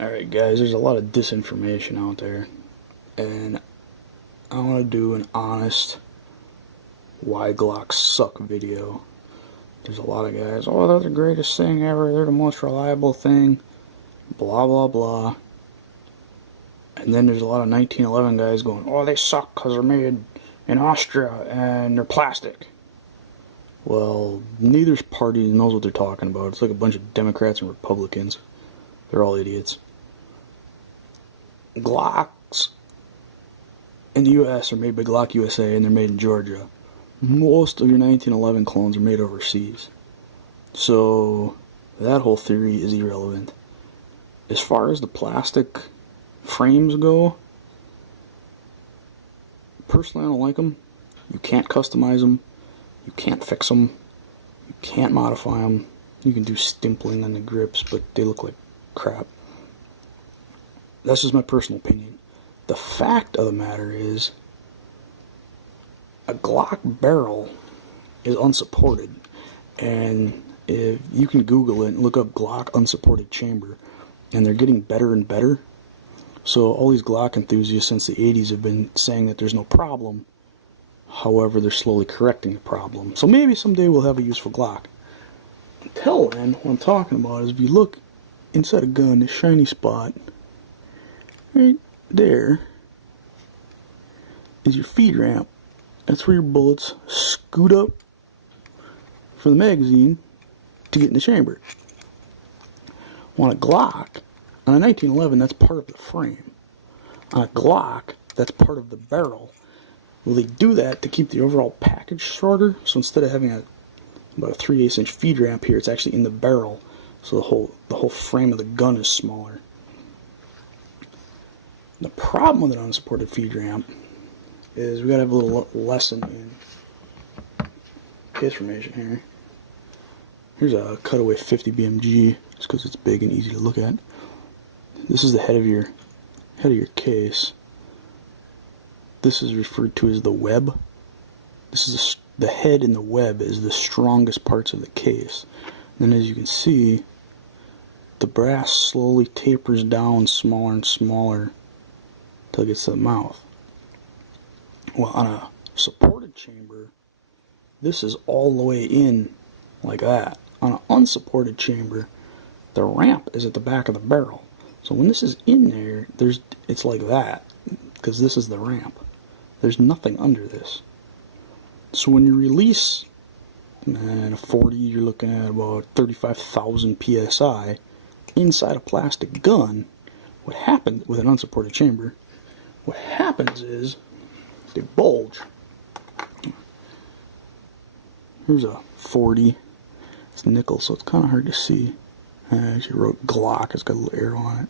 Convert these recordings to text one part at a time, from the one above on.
Alright guys, there's a lot of disinformation out there, and I want to do an honest why glocks suck video. There's a lot of guys, oh, they're the greatest thing ever, they're the most reliable thing, blah blah blah. And then there's a lot of 1911 guys going, oh, they suck because they're made in Austria and they're plastic. Well, neither party knows what they're talking about. It's like a bunch of Democrats and Republicans. They're all idiots. Glocks in the US are made by Glock USA, and they're made in Georgia. Most of your 1911 clones are made overseas. So that whole theory is irrelevant. As far as the plastic frames go, personally I don't like them. You can't customize them. You can't fix them. You can't modify them. You can do stimpling on the grips, but they look like crap. That's just my personal opinion. The fact of the matter is, a Glock barrel is unsupported, and if you can Google it and look up Glock unsupported chamber, and they're getting better and better. So all these Glock enthusiasts since the 80s have been saying that there's no problem. However, they're slowly correcting the problem. So maybe someday we'll have a useful Glock. Until then, what I'm talking about is if you look inside a gun, this shiny spot right there is your feed ramp. That's where your bullets scoot up for the magazine to get in the chamber. On a Glock, on a 1911, that's part of the frame. On a Glock, that's part of the barrel. Well, they do that to keep the overall package shorter. So instead of having about a 3/8 inch feed ramp here, it's actually in the barrel. So the whole frame of the gun is smaller. The problem with an unsupported feed ramp is we gotta have a little lesson in case formation here. Here's a cutaway 50 BMG, just because it's big and easy to look at. This is the head of your case. This is referred to as the web. This is the head and the web is the strongest parts of the case. And as you can see, the brass slowly tapers down smaller and smaller until it gets to the mouth. Well, on a supported chamber, this is all the way in like that. On an unsupported chamber, the ramp is at the back of the barrel. So when this is in there, it's like that, because this is the ramp. There's nothing under this. So when you release a 40, you're looking at about 35,000 psi inside a plastic gun. What happens with an unsupported chamber, what happens is they bulge. Here's a 40. It's nickel, so it's kind of hard to see. I actually wrote Glock. It's got a little arrow on it.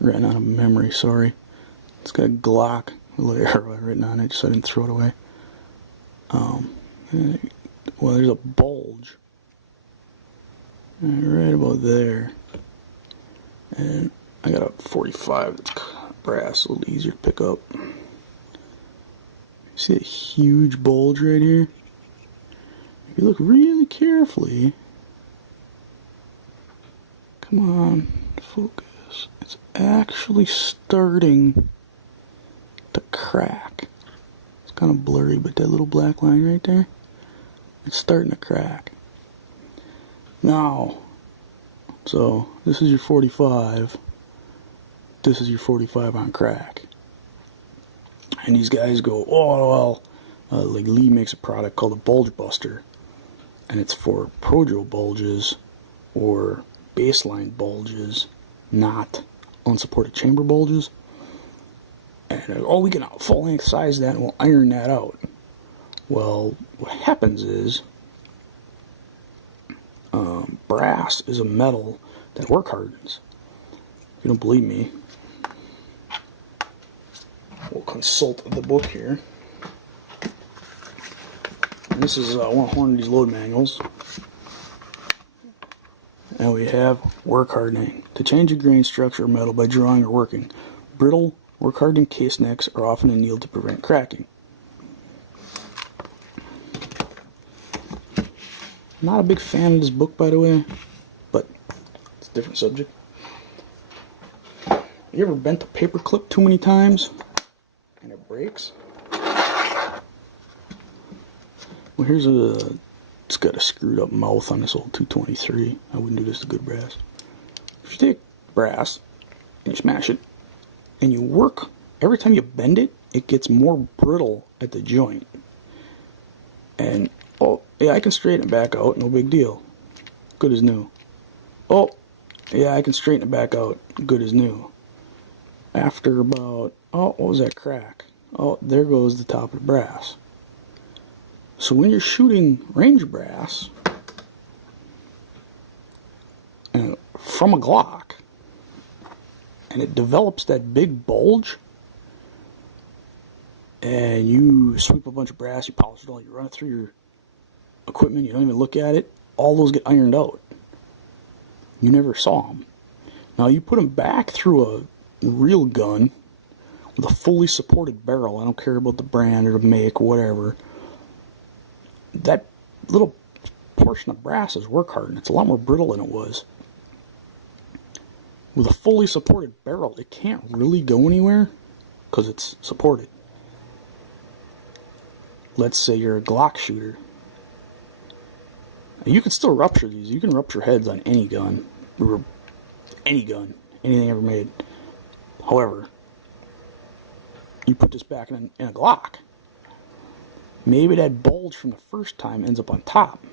Written out of memory, sorry. It's got a Glock, a little arrow written on it, so I didn't throw it away. Well, there's a bulge right about there, and I got a 45 that's brass, a little easier to pick up. See a huge bulge right here? If you look really carefully, come on, focus. It's actually starting to crack. It's kind of blurry, but that little black line right there, it's starting to crack. Now, so this is your 45. This is your 45 on crack. And these guys go, oh, well, like Lee makes a product called a bulge buster. And it's for prodrome bulges or baseline bulges, not unsupported chamber bulges. And oh, we can full length size that and we'll iron that out. Well, what happens is brass is a metal that work hardens. If you don't believe me, we'll consult the book here. And this is one of Hornady's load manuals. And we have work hardening. To change a grain structure of metal by drawing or working. Brittle, work hardened case necks are often annealed to prevent cracking. Not a big fan of this book, by the way, but That's a different subject. You ever bent a paper clip too many times and it breaks? Well, it's got a screwed up mouth on this old 223. I wouldn't do this to good brass. If you take brass and you smash it and you work, every time you bend it, it gets more brittle at the joint. And, oh, yeah, I can straighten it back out, no big deal. Good as new. Oh, yeah, I can straighten it back out, good as new. After about, oh, what was that crack? Oh, there goes the top of the brass. So when you're shooting range brass from a Glock, and it develops that big bulge, and you sweep a bunch of brass, you polish it all, you run it through your equipment, you don't even look at it, all those get ironed out. You never saw them. Now you put them back through a real gun with a fully supported barrel. I don't care about the brand or the make or whatever. That little portion of brass is work hardened. It's a lot more brittle than it was. With a fully supported barrel, it can't really go anywhere because it's supported. Let's say you're a Glock shooter. You can still rupture these. You can rupture heads on any gun. Anything ever made. However, you put this back in a Glock. Maybe that bulge from the first time ends up on top.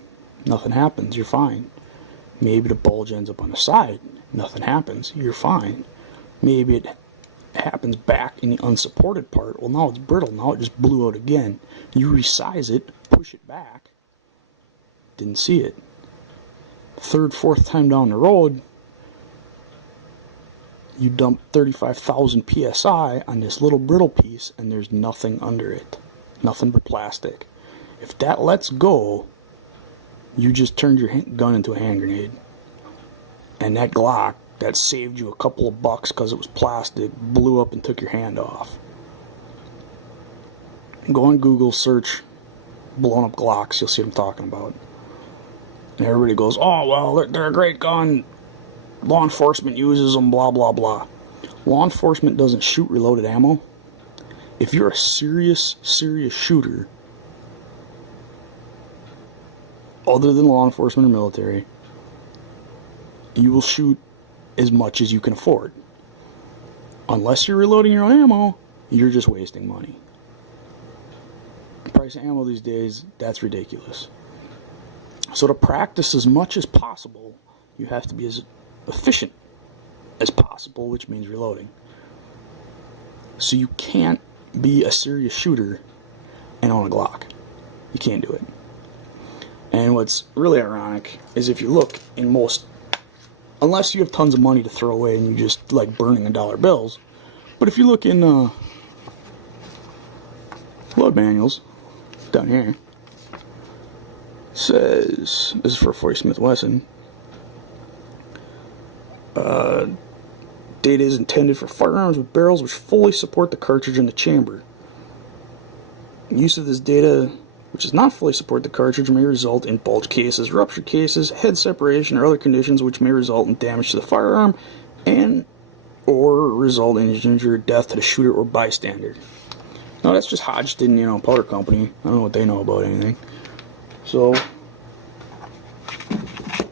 Nothing happens, you're fine. Maybe the bulge ends up on the side. Nothing happens, you're fine. Maybe it happens back in the unsupported part. Well, now it's brittle, now it just blew out again. You resize it, push it back. Didn't see it. Third, fourth time down the road, you dump 35,000 psi on this little brittle piece and there's nothing under it. Nothing but plastic. If that lets go, you just turned your gun into a hand grenade. And that Glock that saved you a couple of bucks because it was plastic blew up and took your hand off. Go on Google, search blown up Glocks, you'll see what I'm talking about. And everybody goes, oh, well, they're a great gun. Law enforcement uses them, blah, blah, blah. Law enforcement doesn't shoot reloaded ammo. If you're a serious shooter, other than law enforcement or military, you will shoot as much as you can afford. Unless you're reloading your own ammo, you're just wasting money. The price of ammo these days, that's ridiculous. So to practice as much as possible, you have to be as efficient as possible, which means reloading. So you can't be a serious shooter and own a Glock. You can't do it. And what's really ironic is if you look in most, unless you have tons of money to throw away and you just like burning $1 bills, but if you look in load manuals down here, it says, this is for a 40 Smith Wesson, data is intended for firearms with barrels which fully support the cartridge in the chamber. Use of this data, which does not fully support the cartridge, may result in bulge cases, rupture cases, head separation, or other conditions which may result in damage to the firearm and or result in injury or death to the shooter or bystander. No, that's just Hodgson, powder company. I don't know what they know about anything. So,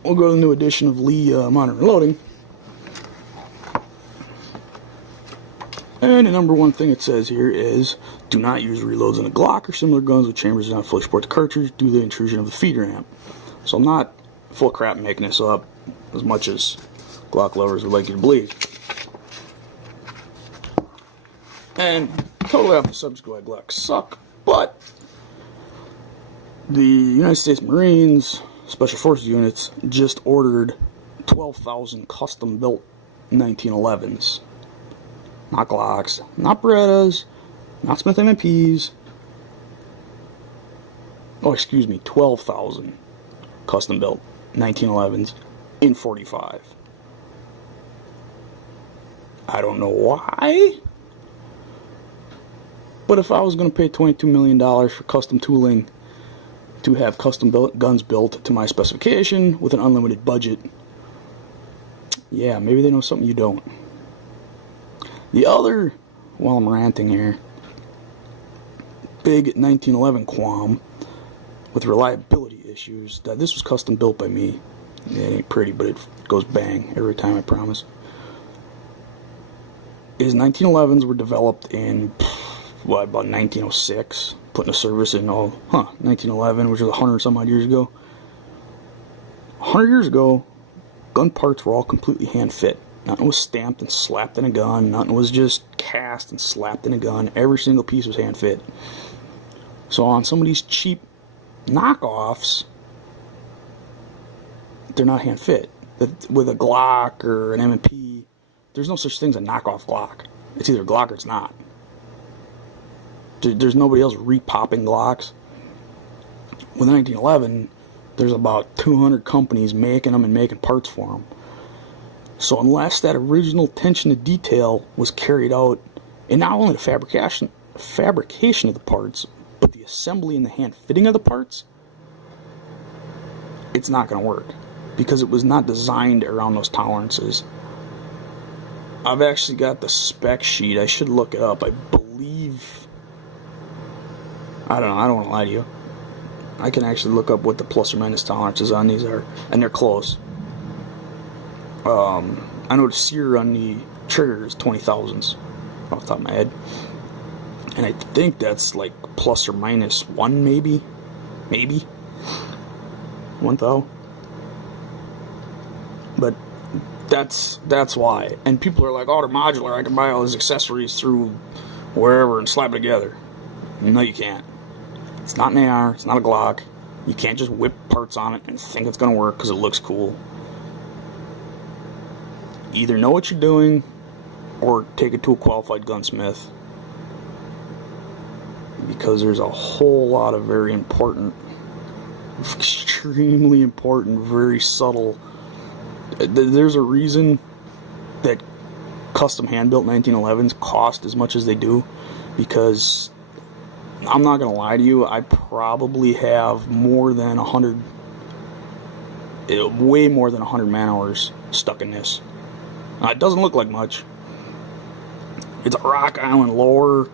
we'll go to the new edition of Lee Modern Reloading. And the number one thing it says here is, do not use reloads in a Glock or similar guns with chambers that do not fully support the cartridge due to the intrusion of the feed ramp. So I'm not full of crap making this up, as much as Glock lovers would like you to believe. And totally off the subject why Glocks suck, but the United States Marines Special Forces units just ordered 12,000 custom-built 1911s. Not Glocks, not Berettas, not Smith MMPs. Oh, excuse me, 12,000 custom-built 1911s in 45. I don't know why, but if I was going to pay $22 million for custom tooling to have custom guns built to my specification with an unlimited budget, Yeah, maybe they know something you don't. The other, while I'm ranting here, big 1911 qualm with reliability issues, that this was custom built by me. It ain't pretty, but it goes bang every time, I promise. Is 1911s were developed in, what, about 1906, put into service in, 1911, which was 100 some odd years ago. 100 years ago, gun parts were all completely hand fit. Nothing was stamped and slapped in a gun. Nothing was just cast and slapped in a gun. Every single piece was hand fit. So on some of these cheap knockoffs, they're not hand fit. With a Glock or an M&P, there's no such thing as a knockoff Glock. It's either a Glock or it's not. There's nobody else repopping Glocks. With 1911, there's about 200 companies making them and making parts for them. So unless that original attention to detail was carried out in not only the fabrication of the parts, but the assembly and the hand fitting of the parts, it's not going to work, because it was not designed around those tolerances. I've actually got the spec sheet. I should look it up. I believe, I don't know, I don't want to lie to you. I can actually look up what the plus or minus tolerances on these are, and they're close. I know the sear on the trigger is 20 thousandths off the top of my head, and I think that's like plus or minus 1, maybe 1 thou. But that's why. And people are like, oh, they're modular, I can buy all these accessories through wherever and slap it together. No, you can't. It's not an AR, it's not a Glock. You can't just whip parts on it and think it's gonna work because it looks cool. Either know what you're doing or take it to a qualified gunsmith, because there's a whole lot of very important, extremely important, very subtle. There's a reason that custom hand-built 1911s cost as much as they do, because I'm not gonna lie to you, I probably have more than 100, way more than 100 man hours stuck in this. It doesn't look like much. It's a Rock Island lower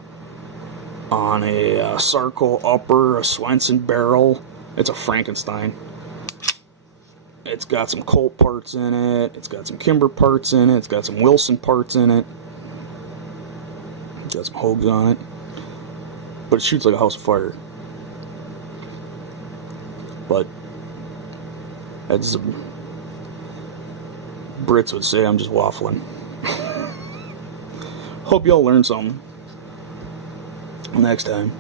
on a Sarco upper, a Swenson barrel. It's a Frankenstein. It's got some Colt parts in it. It's got some Kimber parts in it. It's got some Wilson parts in it. It's got some Hogues on it. But it shoots like a house of fire. But that's Brits would say I'm just waffling. Hope y'all learn something next time.